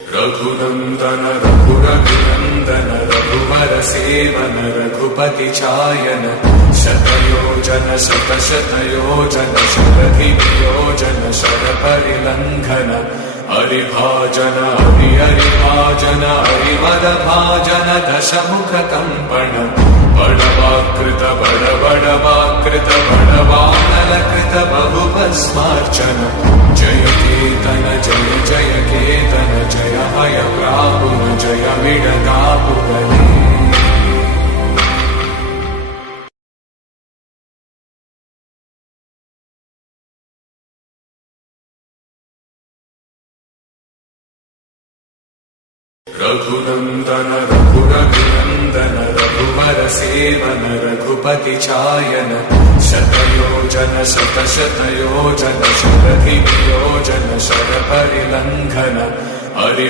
रघुनन्दन रघुरघुनन्दन रघुवर सेवन रघुपति चायन शतयोजन शतशतयोजन शरधियोजन शरपरिलङ्घन हरिभाजन हरिभाजन हरिमदभाजन दशमुखकम्पण बडवाकृत बडवाकृत बडवानलकृत बहुभस्मार्चन जय केतन जय जय केतन जय हय प्रापुन जय मिडदापुगले। रघुनन्दन रघुरघुनन्दन रघुवर सेवन रघुपति चायन शतयोजन शतशतयोजन शरधियोजन शरपरिलङ्घन हरि